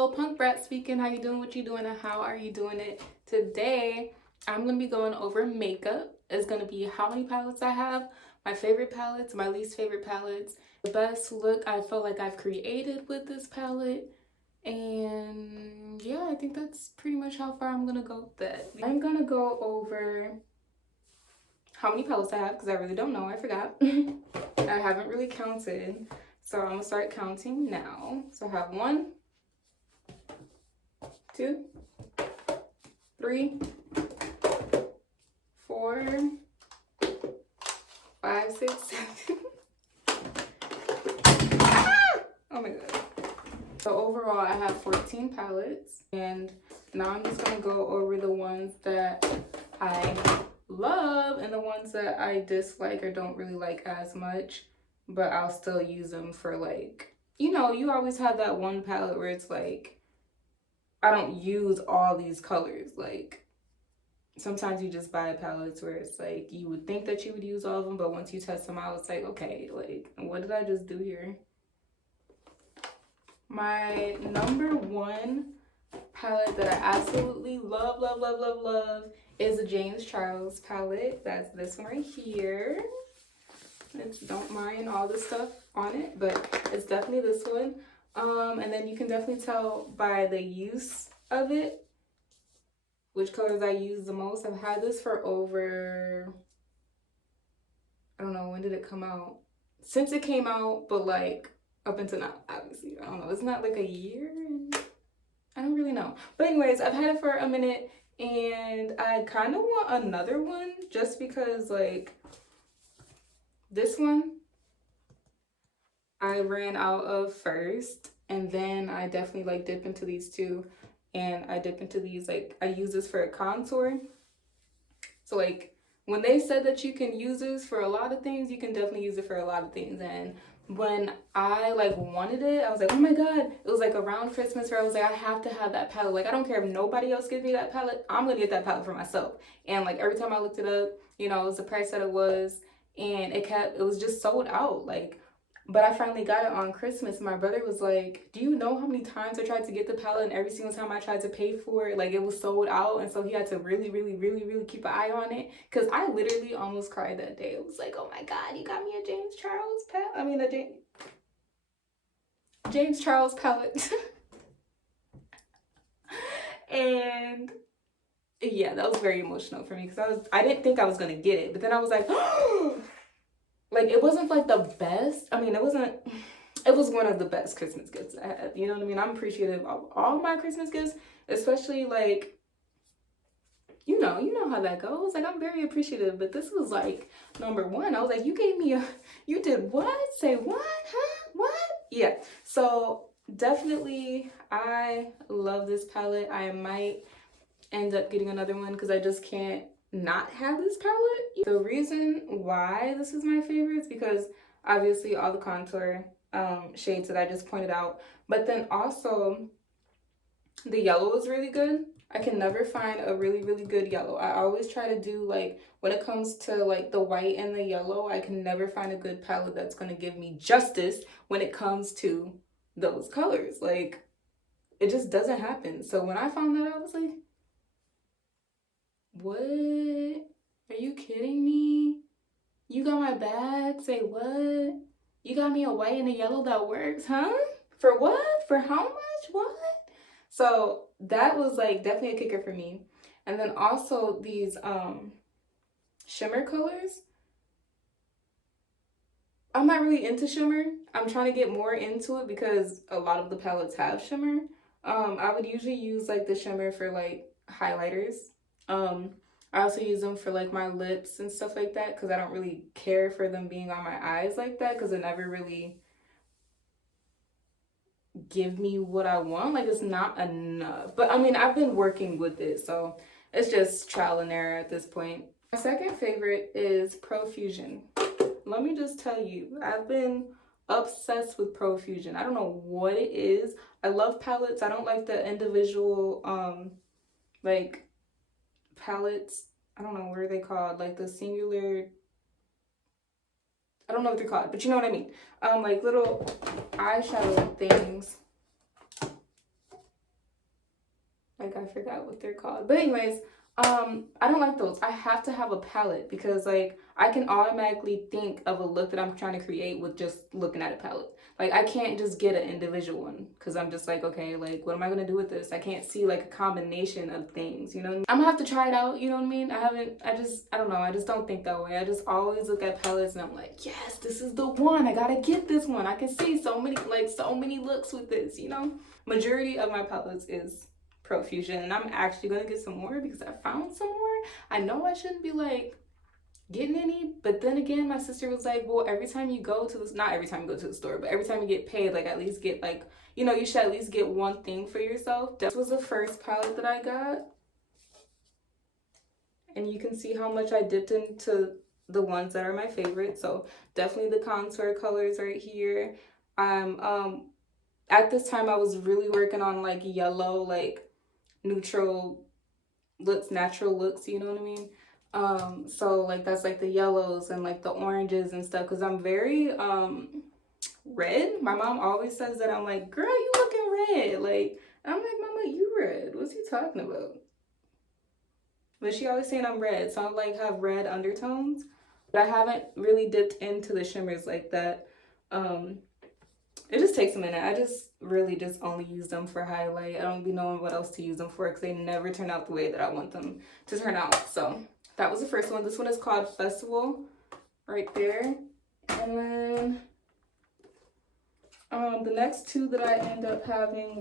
Hello, Punk Brat speaking. How you doing? What you doing? And how are you doing it? Today, I'm gonna be going over makeup. It's gonna be how many palettes I have, my favorite palettes, my least favorite palettes, the best look I feel like I've created with this palette, and yeah, I think that's pretty much how far I'm gonna go with that. I'm gonna go over how many palettes I have because I really don't know. I forgot. I haven't really counted, so I'm gonna start counting now. So I have 1, 2, 3, 4, 5, 6, 7. Oh my god. So overall I have 14 palettes, and now I'm just gonna go over the ones that I love and the ones that I dislike or don't really like as much, but I'll still use them for, like, you know, you always have that one palette where it's like, I don't use all these colors. Like, sometimes you just buy palettes where it's like you would think that you would use all of them, but once you test them out, it's like, okay, like, what did I just do here? My number one palette that I absolutely love, love, love, love, love is a James Charles palette. That's this one right here. Don't mind all the stuff on it, but it's definitely this one. And then you can definitely tell by the use of it which colors I use the most. I've had this for over, I don't know, when did it come out? Since it came out, but like up until now, obviously. I don't know, isn't that like a year? I don't really know. But anyways, I've had it for a minute and I kind of want another one just because, like, this one I ran out of first, and then I definitely like dip into these two, and I dip into these, like, I use this for a contour. So like when they said that you can use this for a lot of things, you can definitely use it for a lot of things. And when I like wanted it, I was like, oh my god, it was like around Christmas where I was like, I have to have that palette. Like, I don't care if nobody else gives me that palette, I'm gonna get that palette for myself. And like every time I looked it up, you know, it was the price that it was, and it was just sold out. Like, but I finally got it on Christmas. My brother was like, do you know how many times I tried to get the palette, and every single time I tried to pay for it, like, it was sold out? And so he had to really, really, really, really keep an eye on it. Because I literally almost cried that day. It was like, oh my God, you got me a James Charles palette. I mean, a James Charles palette. And yeah, that was very emotional for me because I didn't think I was going to get it. But then I was like, oh, like, it wasn't like the best. I mean, it was one of the best Christmas gifts I had. You know what I mean? I'm appreciative of all my Christmas gifts, especially like, you know how that goes. Like, I'm very appreciative, but this was like number one. I was like, you gave me you did what? Say what? Huh? What? Yeah. So definitely, I love this palette. I might end up getting another one because I just can't not have this palette. The reason why this is my favorite is because obviously all the contour shades that I just pointed out, but then also the yellow is really good. I can never find a really, really good yellow. I always try to do, like, when it comes to like the white and the yellow, I can never find a good palette that's going to give me justice when it comes to those colors. Like, it just doesn't happen. So when I found that out, I was like, what? Are you kidding me? You got my bag? Say what? You got me a white and a yellow that works, huh? For what? For how much? What? So that was like definitely a kicker for me. And then also these shimmer colors. I'm not really into shimmer. I'm trying to get more into it because a lot of the palettes have shimmer. I would usually use like the shimmer for like highlighters. I also use them for like my lips and stuff like that because I don't really care for them being on my eyes like that because it never really give me what I want. Like, it's not enough. But I mean, I've been working with it, so it's just trial and error at this point. My second favorite is Profusion. Let me just tell you, I've been obsessed with Profusion. I don't know what it is. I love palettes. I don't like the individual like palettes. I don't know what are they called, like the singular, I don't know what they're called, but you know what I mean. Like little eyeshadow things. like, I forgot what they're called. But anyways, I don't like those. I have to have a palette because like I can automatically think of a look that I'm trying to create with just looking at a palette. Like I can't just get an individual one because I'm just like, okay, like what am I gonna do with this? I can't see like a combination of things, you know? I'm gonna have to try it out, you know what I mean? I don't know, I just don't think that way. I just always look at palettes and I'm like, yes, this is the one. I gotta get this one. I can see so many looks with this, you know? Majority of my palettes is Profusion, and I'm actually gonna get some more because I found some more. I know I shouldn't be like getting any, but then again my sister was like, well, every time you go to this, not every time you go to the store, but every time you get paid, like at least get like, you know, you should at least get one thing for yourself. This was the first palette that I got, and you can see how much I dipped into the ones that are my favorite. So definitely the contour colors right here. At this time I was really working on like yellow, like neutral looks, natural looks, you know what I mean? So like that's like the yellows and like the oranges and stuff, because I'm very red. My mom always says that I'm like, girl, you looking red. Like I'm like, mama, you red, what's he talking about? But she always saying I'm red, so I like have red undertones, but I haven't really dipped into the shimmers like that. It just takes a minute. I just really just only use them for highlight. I don't be knowing what else to use them for because they never turn out the way that I want them to turn out. So that was the first one. This one is called Festival right there. And then the next two that I end up having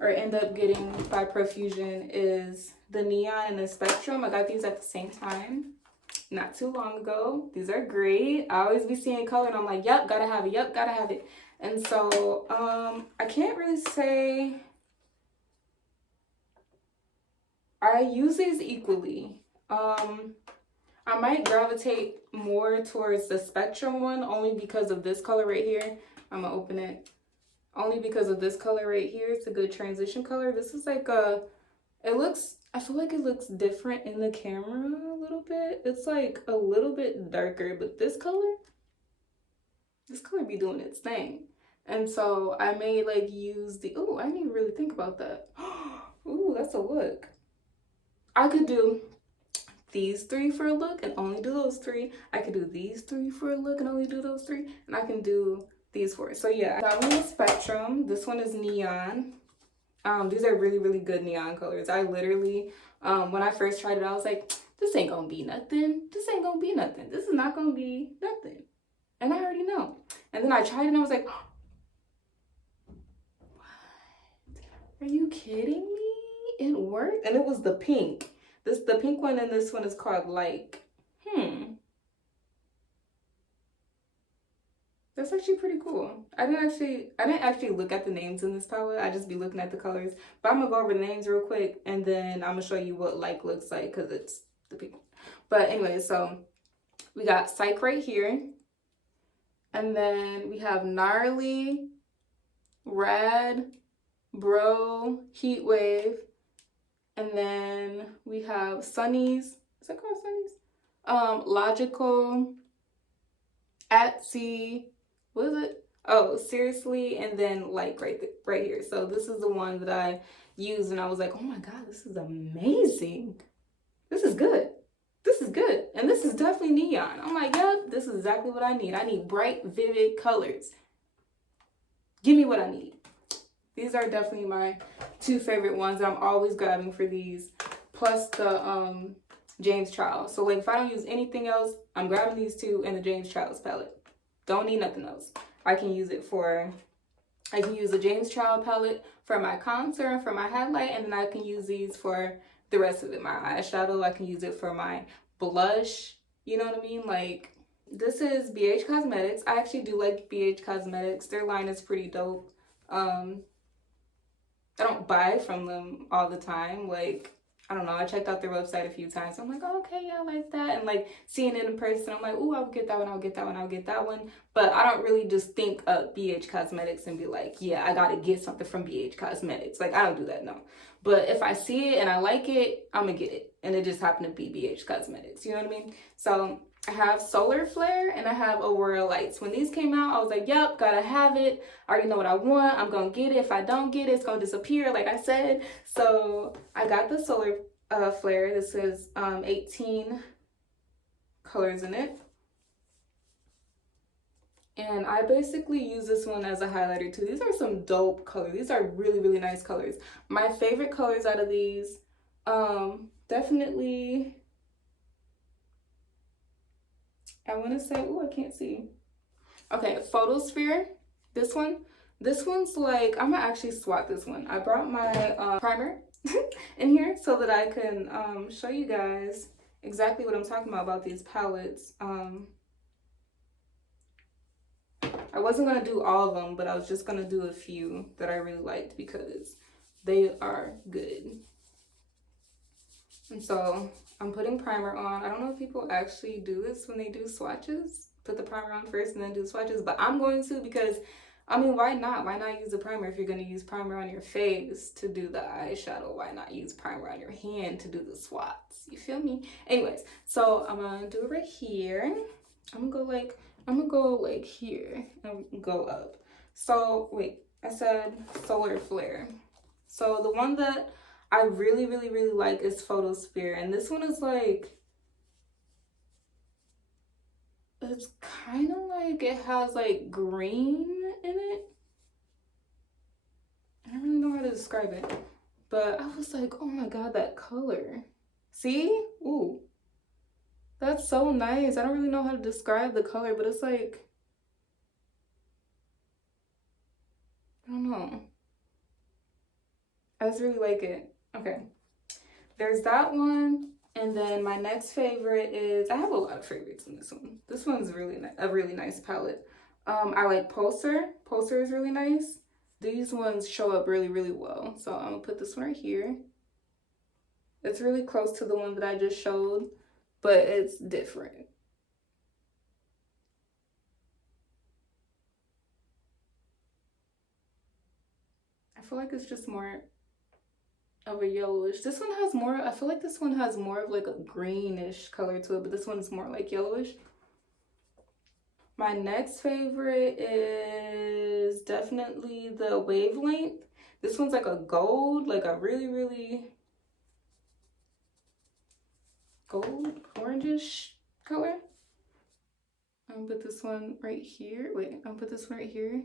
end up getting by Profusion is the Neon and the Spectrum. I got these at the same time not too long ago. These are great. I always be seeing color and I'm like, yep, gotta have it, yep, gotta have it. And so I can't really say I use these equally. I might gravitate more towards the Spectrum one only because of this color right here. I'm gonna open it. Only because of this color right here. It's a good transition color. This is like I feel like it looks different in the camera a little bit. It's like a little bit darker, but this color be doing its thing. And so I may like use the, oh, I didn't even really think about that. Ooh, that's a look. I could do these three for a look and only do those three. I could do these three for a look and only do those three. And I can do these four. So yeah, that one is Spectrum. This one is Neon. These are really, really good neon colors. I literally, when I first tried it, I was like, this ain't gonna be nothing. This ain't gonna be nothing. This is not gonna be nothing. And I already know. And then I tried it and I was like, what? Are you kidding me? It worked? And it was the pink. The pink one and this one is called like, That's actually pretty cool. I didn't actually look at the names in this palette. I just be looking at the colors. But I'm gonna go over the names real quick and then I'm gonna show you what like looks like because it's the people. But anyway, so we got Psych right here. And then we have Gnarly, Rad, Bro, Heat Wave. And then we have Sunnies. Is that called Sunnies? Logical, At Sea. What is it? Oh, Seriously, and then like right here. So this is the one that I used and I was like, oh my god, this is amazing. This is good. This is good. And this is definitely neon. I'm like, yeah, this is exactly what I need. I need bright, vivid colors. Give me what I need. These are definitely my two favorite ones. I'm always grabbing for these. Plus the James Charles. So like if I don't use anything else, I'm grabbing these two and the James Charles palette. Don't need nothing else. I can use the James Charles palette for my contour and for my highlight, and then I can use these for the rest of it. My eyeshadow, I can use it for my blush. You know what I mean? Like, this is BH Cosmetics. I actually do like BH Cosmetics. Their line is pretty dope. I don't buy from them all the time. Like, I don't know, I checked out their website a few times. I'm like, oh, okay, yeah, I like that. And like seeing it in person, I'm like, oh, I'll get that one, I'll get that one, I'll get that one. But I don't really just think of BH Cosmetics and be like, yeah, I gotta get something from BH Cosmetics. Like, I don't do that, no. But if I see it and I like it, I'm gonna get it. And it just happened to be BH Cosmetics, you know what I mean? So I have Solar Flare and I have Aurora Lights. When these came out, I was like, yep, gotta have it. I already know what I want. I'm gonna get it. If I don't get it, it's gonna disappear, like I said. So I got the Solar Flare. This is 18 colors in it. And I basically use this one as a highlighter too. These are some dope colors. These are really, really nice colors. My favorite colors out of these, definitely, I want to say, oh, I can't see. Okay, Photosphere, this one. This one's like, I'm gonna actually swap this one. I brought my primer in here so that I can show you guys exactly what I'm talking about these palettes. I wasn't gonna do all of them, but I was just gonna do a few that I really liked because they are good. And so I'm putting primer on. I don't know if people actually do this when they do swatches, put the primer on first and then do swatches, but I'm going to because, I mean, why not? Why not use a primer if you're gonna use primer on your face to do the eyeshadow? Why not use primer on your hand to do the swats? You feel me? Anyways, so I'm gonna do it right here. I'm gonna go like here and go up. So wait, I said Solar Flare. So the one that I really, really, really like is Photosphere. And this one is like, it's kind of like it has like green in it. I don't really know how to describe it. But I was like, oh my God, that color. See? Ooh. That's so nice. I don't really know how to describe the color, but it's like, I don't know. I just really like it. Okay. There's that one. And then my next favorite is, I have a lot of favorites in this one. This one's really a really nice palette. I like Pulsar. Pulsar is really nice. These ones show up really, really well. So I'm gonna put this one right here. It's really close to the one that I just showed, but it's different. I feel like it's just more of a yellowish. This one has more, I feel like this one has more of like a greenish color to it, but this one's more like yellowish. My next favorite is definitely the Wavelength. This one's like a gold, like a really, really gold, orangish color. I'm gonna put this one right here. Wait, I'm gonna put this one right here.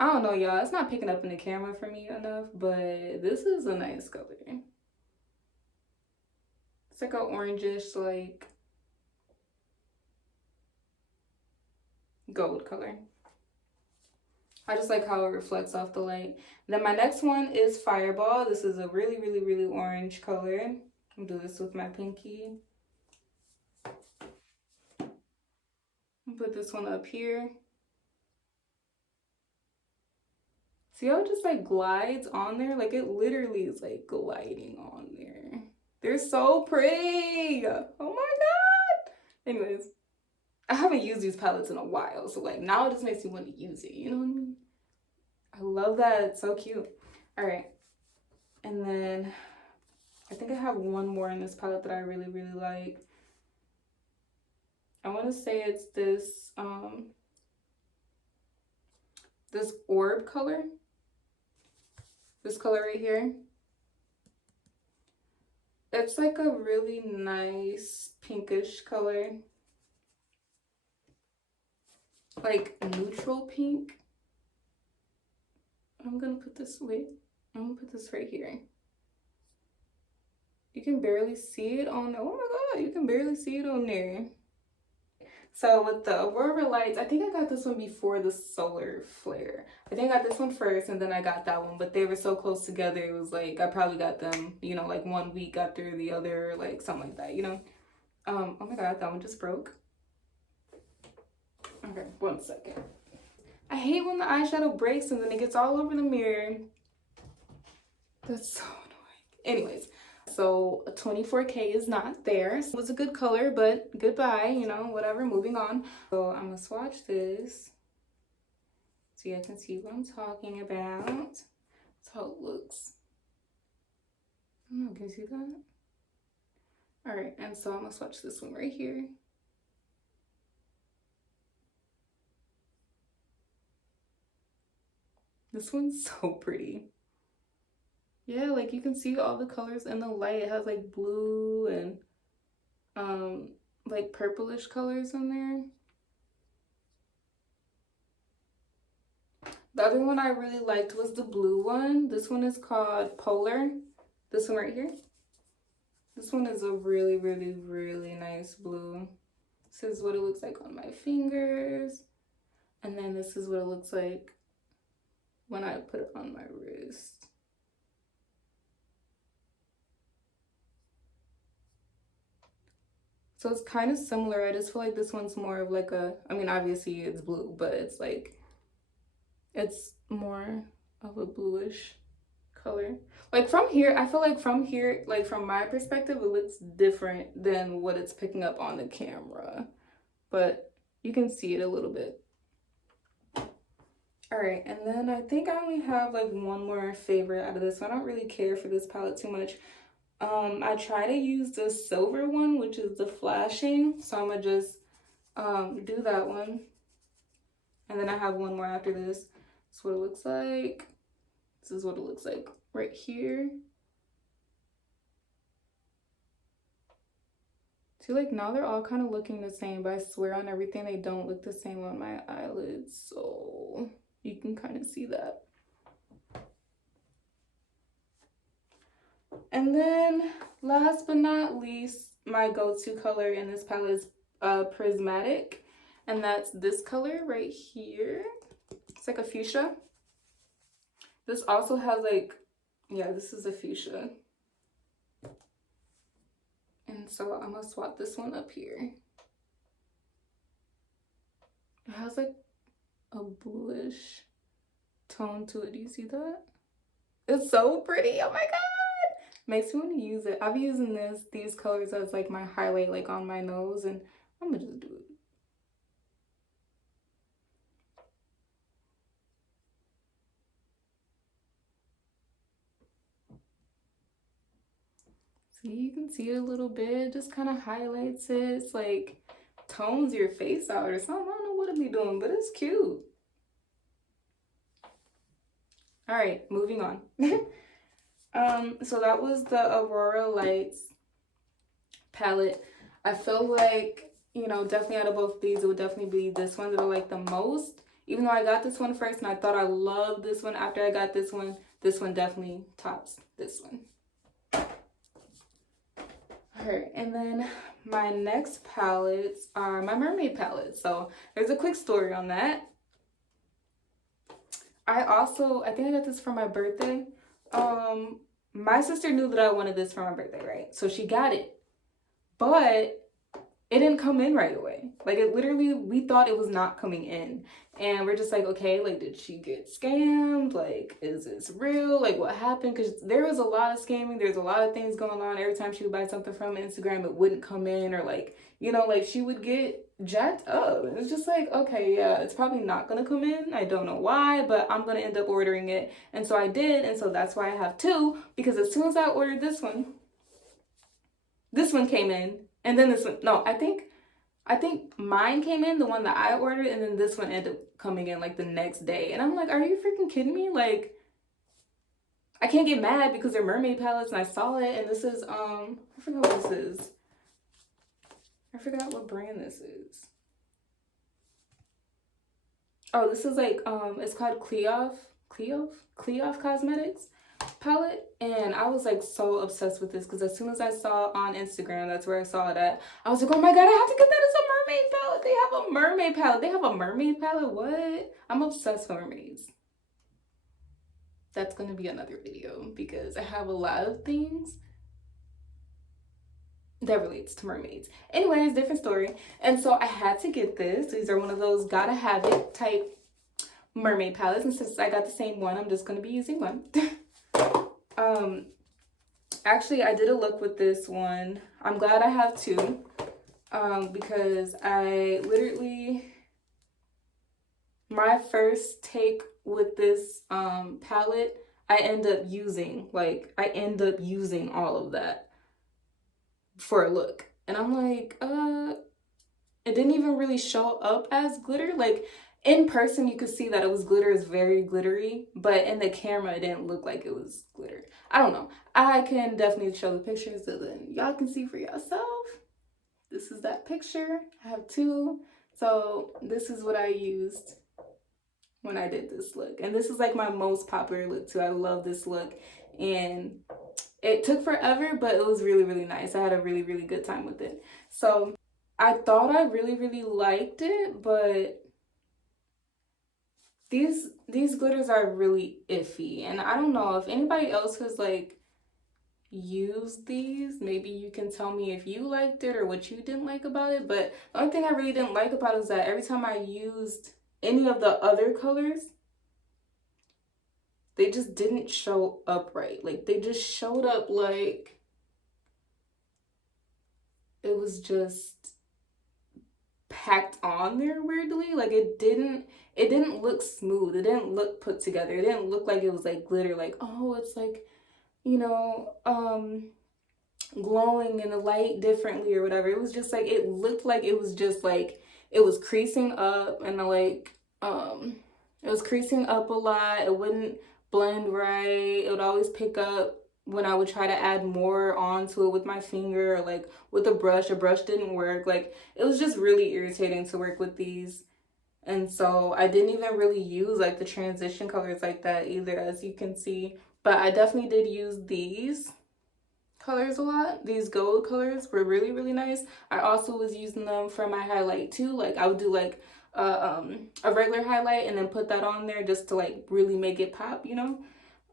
I don't know, y'all. It's not picking up in the camera for me enough, but this is a nice color. It's like a orangish, like gold color. I just like how it reflects off the light. Then my next one is Fireball. This is a really, really, really orange color. I'll do this with my pinky. I'll put this one up here. See how it just like glides on there? Like it literally is like gliding on there. They're so pretty. Oh my God. Anyways, I haven't used these palettes in a while. So like now it just makes me want to use it. You know what I mean? I love that. It's so cute. All right. And then I think I have one more in this palette that I really, really like. I want to say it's this, this orb color. This color right here. It's like a really nice pinkish color. Like neutral pink. I'm gonna put this, wait, I'm gonna put this right here. You can barely see it on there. Oh my God, you can barely see it on there. So with the Aurora Lights, I think I got this one before the Solar Flare. I think I got this one first and then I got that one, but they were so close together. It was like, I probably got them, you know, like 1 week after the other, like something like that, you know? Oh my God, that one just broke. Okay, 1 second. I hate when the eyeshadow breaks and then it gets all over the mirror. That's so annoying. Anyways, so 24K is not there. It was a good color, but goodbye, you know, whatever, moving on. So I'm gonna swatch this so you guys can see what I'm talking about. That's how it looks. I don't know, can you see that? All right, and so I'm gonna swatch this one right here. This one's so pretty. Yeah, like you can see all the colors in the light. It has like blue and like purplish colors in there. The other one I really liked was the blue one. This one is called Polar. This one right here. This one is a really, really, really nice blue. This is what it looks like on my fingers. And then this is what it looks like when I put it on my wrist. So it's kind of similar. I just feel like this one's more of like a, I mean, obviously it's blue, but it's like, it's more of a bluish color. Like from here, I feel like from here, like from my perspective, it looks different than what it's picking up on the camera. But you can see it a little bit. All right, and then I think I only have like one more favorite out of this. So I don't really care for this palette too much. I try to use the silver one, which is the flashing. So I'm gonna just do that one. And then I have one more after this. That's what it looks like. This is what it looks like right here. See, like now they're all kind of looking the same, but I swear on everything, they don't look the same on my eyelids. So you can kind of see that. And then last but not least, my go-to color in this palette is Prismatic. And that's this color right here. It's like a fuchsia. This also has like, yeah, this is a fuchsia. And so I'm gonna swap this one up here. It has like a bluish tone to it. Do you see that? It's so pretty. Oh my god. Makes me want to use it. I've been using these colors as like my highlight like on my nose, and I'm gonna just do it. See, you can see it a little bit, just kind of highlights it. It's like tones your face out or something. I don't know what it'd be doing, but it's cute. All right, moving on. So that was the Aurora Lights palette. I feel like, you know, definitely out of both of these, it would definitely be this one that I like the most. Even though I got this one first and I thought I loved this one after I got this one definitely tops this one. Alright, and then my next palettes are my mermaid palettes. So there's a quick story on that. I think I got this for my birthday. My sister knew that I wanted this for my birthday, right? So she got it. But it didn't come in right away. Like it literally, we thought it was not coming in. And we're just like, okay, like did she get scammed? Like, is this real? Like what happened? Because there was a lot of scamming. There's a lot of things going on. Every time she would buy something from Instagram, it wouldn't come in, or like, you know, like she would get jacked up. And it's just like, okay, yeah, it's probably not gonna come in. I don't know why, but I'm gonna end up ordering it. And so I did, and so that's why I have two, because as soon as I ordered this one came in. And then this one, no, I think mine came in, the one that I ordered, and then this one ended up coming in like the next day. And I'm like, are you freaking kidding me? Like, I can't get mad because they're mermaid palettes and I saw it. And this is, I forgot what this is. I forgot what brand this is. Oh, this is like, it's called Cleof Cosmetics palette. And I was like so obsessed with this because as soon as I saw it on Instagram, that's where I saw it at, I was like, oh my god, I have to get that as a mermaid palette. They have a mermaid palette. They have a mermaid palette. What? I'm obsessed with mermaids. That's gonna be another video because I have a lot of things that relates to mermaids. Anyways, different story. And so I had to get this. These are one of those gotta have it type mermaid palettes, and since I got the same one, I'm just gonna be using one. Actually, I did a look with this one. I'm glad I have two, because I literally, my first take with this palette, I end up using all of that for a look. And I'm like, it didn't even really show up as glitter. Like in person, you could see that it was glitter, is very glittery, but in the camera, it didn't look like it was glitter. I don't know. I can definitely show the pictures so then y'all can see for yourself. This is that picture. I have two. So this is what I used when I did this look. And this is like my most popular look too. I love this look. And it took forever, but it was really, really nice. I had a really, really good time with it. So I thought I really, really liked it, but these glitters are really iffy. And I don't know if anybody else has like used these. Maybe you can tell me if you liked it or what you didn't like about it. But the only thing I really didn't like about it is that every time I used any of the other colors, they just didn't show up right. Like they just showed up like it was just packed on there weirdly. Like it didn't look smooth. It didn't look put together. It didn't look like it was like glitter, like, oh, it's like, you know, glowing in the light differently or whatever. It was just like, it looked like it was just like it was creasing up, and like it was creasing up a lot. It wouldn't blend right. It would always pick up when I would try to add more onto it with my finger, or like with a brush didn't work. Like it was just really irritating to work with these. And so I didn't even really use like the transition colors like that either, as you can see. But I definitely did use these colors a lot. These gold colors were really, really nice. I also was using them for my highlight too. Like I would do like a regular highlight and then put that on there just to like really make it pop, you know.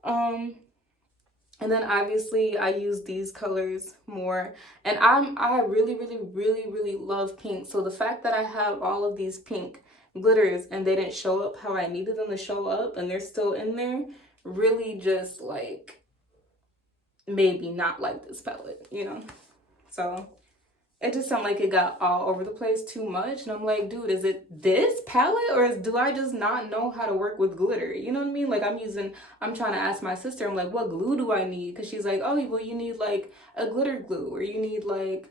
And then obviously I use these colors more, and I really, really, really, really love pink. So the fact that I have all of these pink glitters and they didn't show up how I needed them to show up and they're still in there really just like made me not like this palette, you know. So it just sounded like it got all over the place too much, and I'm like, dude, is it this palette, or do I just not know how to work with glitter? You know what I mean? Like I'm trying to ask my sister, I'm like, what glue do I need? Because she's like, oh, well, you need like a glitter glue, or you need like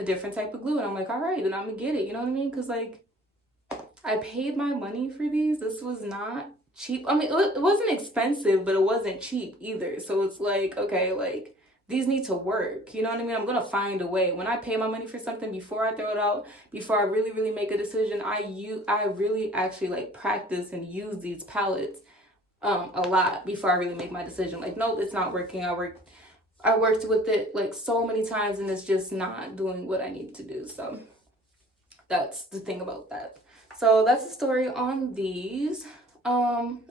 a different type of glue. And I'm like, all right, then I'm gonna get it. You know what I mean? Because like I paid my money for these. This was not cheap. I mean, it wasn't expensive, but it wasn't cheap either. So it's like, okay, like these need to work. You know what I mean? I'm gonna find a way. When I pay my money for something, before I throw it out, before I really, really make a decision, I really actually like practice and use these palettes a lot before I really make my decision. Like, nope, it's not working. I worked with it like so many times and it's just not doing what I need to do. So that's the thing about that. So that's the story on these.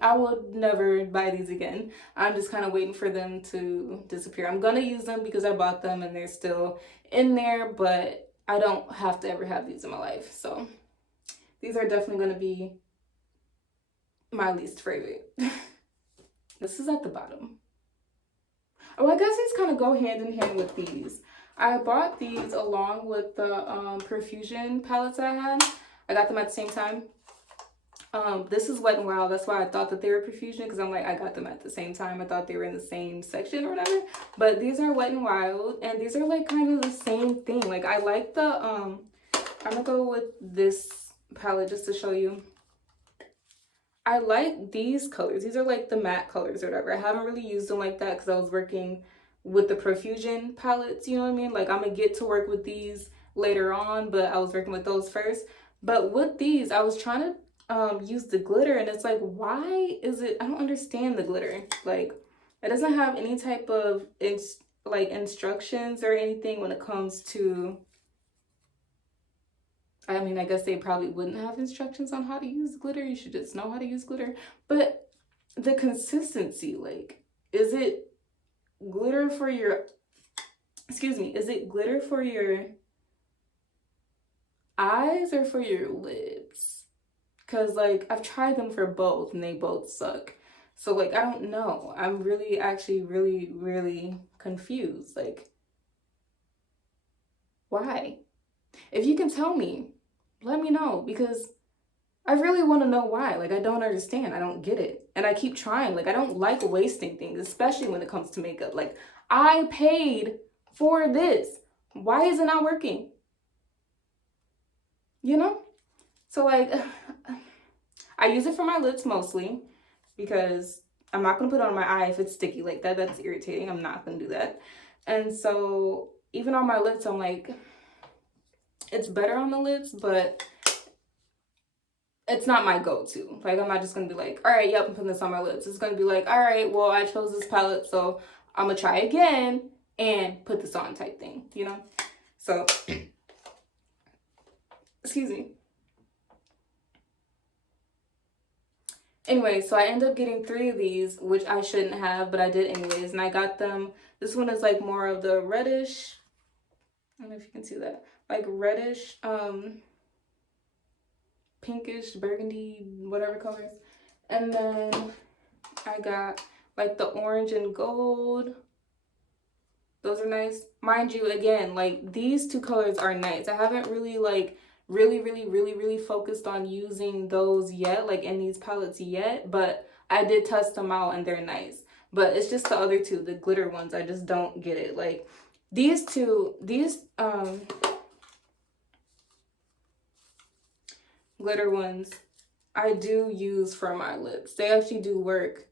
I will never buy these again. I'm just kind of waiting for them to disappear. I'm gonna use them because I bought them and they're still in there, but I don't have to ever have these in my life. So these are definitely gonna be my least favorite. This is at the bottom. Oh, I guess these kind of go hand in hand with these. I bought these along with the Perfusion palettes I had. I got them at the same time. This is Wet n Wild. That's why I thought that they were Perfusion, because I'm like, I got them at the same time. I thought they were in the same section or whatever. But these are Wet n Wild, and these are like kind of the same thing. Like I like the I'm gonna go with this palette just to show you. I like these colors. These are like the matte colors or whatever. I haven't really used them like that because I was working with the Profusion palettes, you know what I mean? Like I'm gonna get to work with these later on, but I was working with those first. But with these, I was trying to use the glitter, and it's like, why is it, I don't understand the glitter. Like it doesn't have any type of instructions or anything when it comes to, I mean, I guess they probably wouldn't have instructions on how to use glitter. You should just know how to use glitter. But the consistency, like, is it glitter for your, excuse me, is it glitter for your eyes or for your lips? Because, like, I've tried them for both and they both suck. So, like, I don't know. I'm really, actually, really, really confused. Like, why? If you can tell me, let me know, because I really want to know why. Like, I don't understand. I don't get it. And I keep trying. Like, I don't like wasting things, especially when it comes to makeup. Like, I paid for this. Why is it not working? You know? So, like, I use it for my lips mostly because I'm not going to put it on my eye if it's sticky like that. That's irritating. I'm not going to do that. And so, even on my lips, I'm like, it's better on the lips, but it's not my go-to. Like, I'm not just gonna be like, all right, yep, I'm putting this on my lips. It's gonna be like, all right, well, I chose this palette, so I'm gonna try again and put this on type thing, you know? So, excuse me. Anyway, so I ended up getting 3 of these, which I shouldn't have, but I did anyways. And I got them, this one is like more of the reddish, I don't know if you can see that, like reddish, pinkish, burgundy, whatever colors. And then I got like the orange and gold. Those are nice. Mind you, again, like these 2 colors are nice. I haven't really like really focused on using those yet, like in these palettes yet, but I did test them out and they're nice. But it's just the other 2, the glitter ones, I just don't get it. Like these 2, these glitter ones I do use for my lips. They actually do work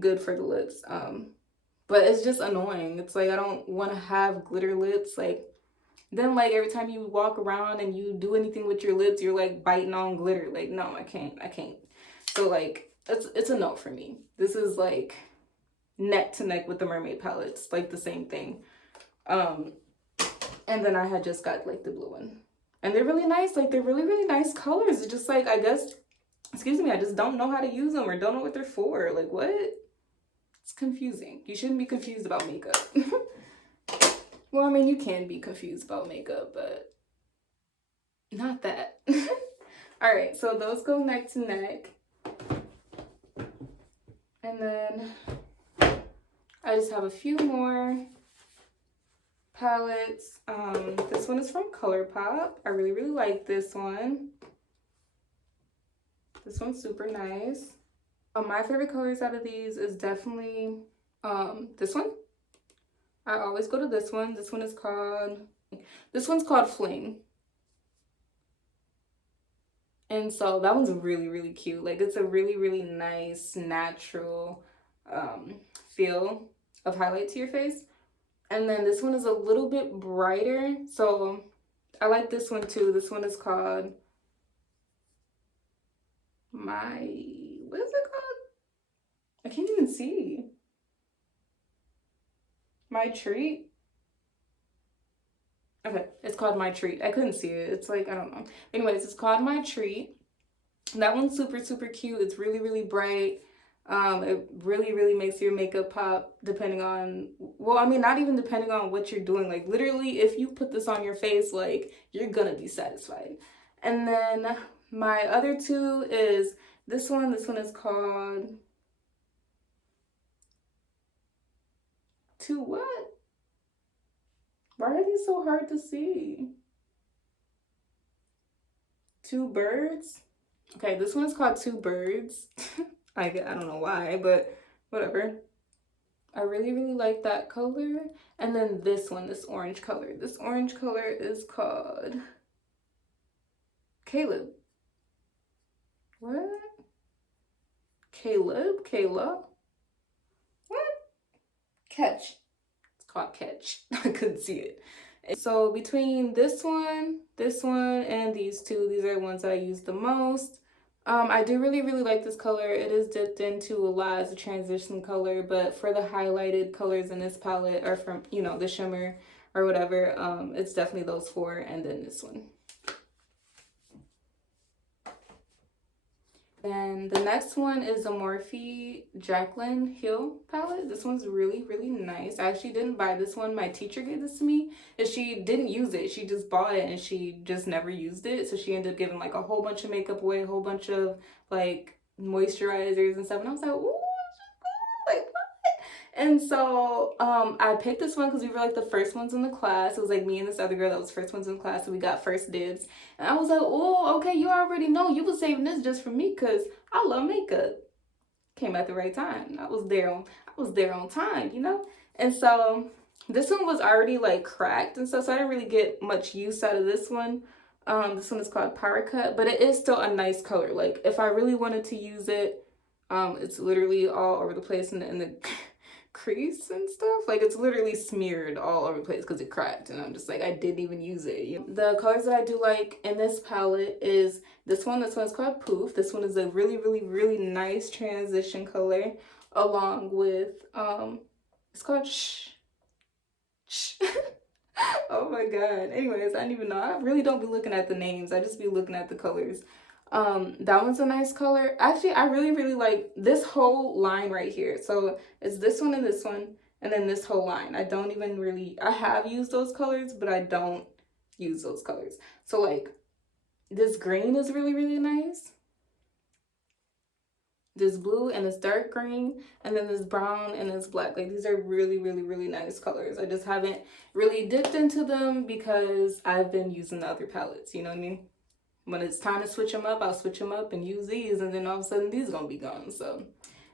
good for the lips. But it's just annoying. It's like I don't want to have glitter lips. Like then like every time you walk around and you do anything with your lips, you're like biting on glitter. Like no, I can't. So like it's a no for me. This is like neck to neck with the mermaid palettes, like the same thing. And then I had just got like the blue one. And they're really nice. Like they're really nice colors. It's just like I guess, excuse me, I just don't know how to use them or don't know what they're for. Like what? It's confusing. You shouldn't be confused about makeup. Well, I mean, you can be confused about makeup, but not that. All right, so those go neck to neck. And then I just have a few more palettes. This one is from ColourPop. I really like this one. This one's super nice. My favorite colors out of these is definitely this one. I always go to this one. This one's called Fling. And so that one's really cute. Like it's a really nice natural feel of highlight to your face. And then this one is a little bit brighter. So I like this one too. This one is called what is it called? I can't even see. My Treat. Okay, it's called My Treat. I couldn't see it. It's like, I don't know. Anyways, it's called My Treat. That one's super cute. It's really bright. It really makes your makeup pop depending on, well, I mean, not even depending on what you're doing. Like literally, if you put this on your face, like you're gonna be satisfied. And then my other 2 is this one. This one is called To What? Why are these so hard to see? 2 Birds. Okay, this one is called 2 Birds. I don't know why, but whatever. I really like that color. And then this one, this orange color. This orange color is called Caleb. What? Kayla? What? Catch. It's called Catch. I couldn't see it. So between this one, and these 2, these are the ones I use the most. I do really like this color. It is dipped into a lot as a transition color, but for the highlighted colors in this palette, or from, you know, the shimmer or whatever, it's definitely those 4, and then this one. And the next one is a Morphe Jaclyn Hill palette. This one's really nice. I actually didn't buy this one. My teacher gave this to me, and she didn't use it. She just bought it, and she just never used it. So she ended up giving like a whole bunch of makeup away, a whole bunch of like moisturizers and stuff. And I was like, ooh, like what? And so I picked this one because we were like the first ones in the class. It was like me and this other girl that was first ones in the class, and we got first dibs. And I was like, oh, okay, you already know. You was saving this just for me because I love makeup. Came at the right time. I was there on time, you know? And so this one was already like cracked and stuff, so I didn't really get much use out of this one. This one is called Power Cut, but it is still a nice color. Like if I really wanted to use it, it's literally all over the place in the crease and stuff. Like it's literally smeared all over the place because it cracked, and I'm just like, I didn't even use it. You know? The colors that I do like in this palette is this one. This one's called Poof. This one is a really, really, really nice transition color, along with it's called Shh. Shh. Oh my god. Anyways, I don't even know. I really don't be looking at the names. I just be looking at the colors. That one's a nice color. Actually, I really, really like this whole line right here. So it's this one, and then this whole line. I don't even really, I have used those colors, but I don't use those colors. So like this green is really, really nice. This blue and this dark green, and then this brown and this black. Like these are really, really, really nice colors. I just haven't really dipped into them because I've been using the other palettes, you know what I mean? When it's time to switch them up, I'll switch them up and use these, and then all of a sudden these are gonna be gone. So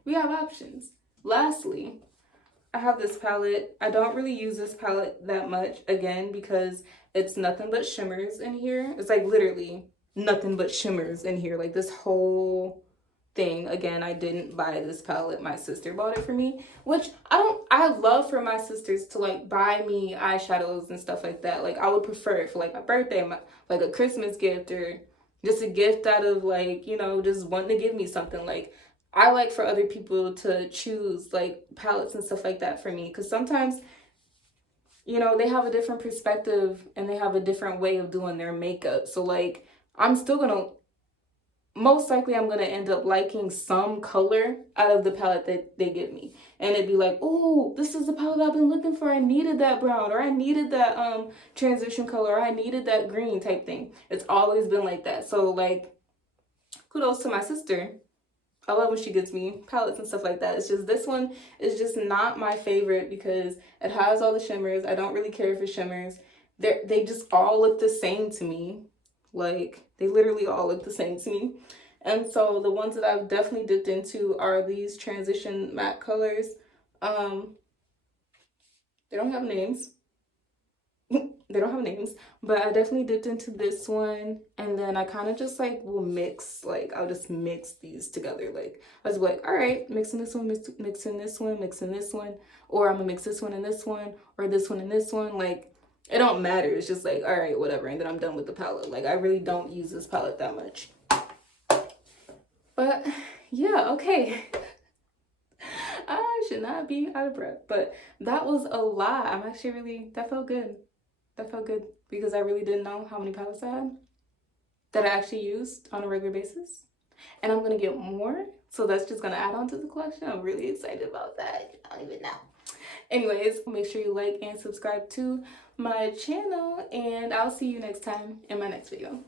we have options. Lastly, I have this palette. I don't really use this palette that much, again, because it's nothing but shimmers in here. It's like literally nothing but shimmers in here. Like this whole thing. Again, I didn't buy this palette. My sister bought it for me, which I love for my sisters to like buy me eyeshadows and stuff like that. Like I would prefer it for like my birthday, like a Christmas gift, or just a gift out of like, you know, just wanting to give me something. Like I like for other people to choose like palettes and stuff like that for me, because sometimes, you know, they have a different perspective and they have a different way of doing their makeup. So like I'm still gonna, most likely I'm gonna end up liking some color out of the palette that they give me, and it'd be like, oh, this is the palette I've been looking for. I needed that brown, or I needed that transition color, or I needed that green type thing. It's always been like that. So like kudos to my sister. I love when she gets me palettes and stuff like that. It's just this one is just not my favorite because it has all the shimmers. I don't really care for shimmers. They just all look the same to me. Like they literally all look the same to me. And so the ones that I've definitely dipped into are these transition matte colors. They don't have names. They don't have names, but I definitely dipped into this one, and then I kind of just like will mix, like I'll just mix these together. Like I was like, all right, mixing this one, mixing this one, mixing this one, or I'm gonna mix this one and this one, or this one and this one. Like it don't matter. It's just like, all right, whatever, and then I'm done with the palette. Like I really don't use this palette that much. But yeah, okay. I should not be out of breath, but that was a lot. I'm actually really, that felt good. That felt good because I really didn't know how many palettes I had that I actually used on a regular basis. And I'm gonna get more, so that's just gonna add on to the collection. I'm really excited about that. I don't even know. Anyways, make sure you like and subscribe to my channel, and I'll see you next time in my next video.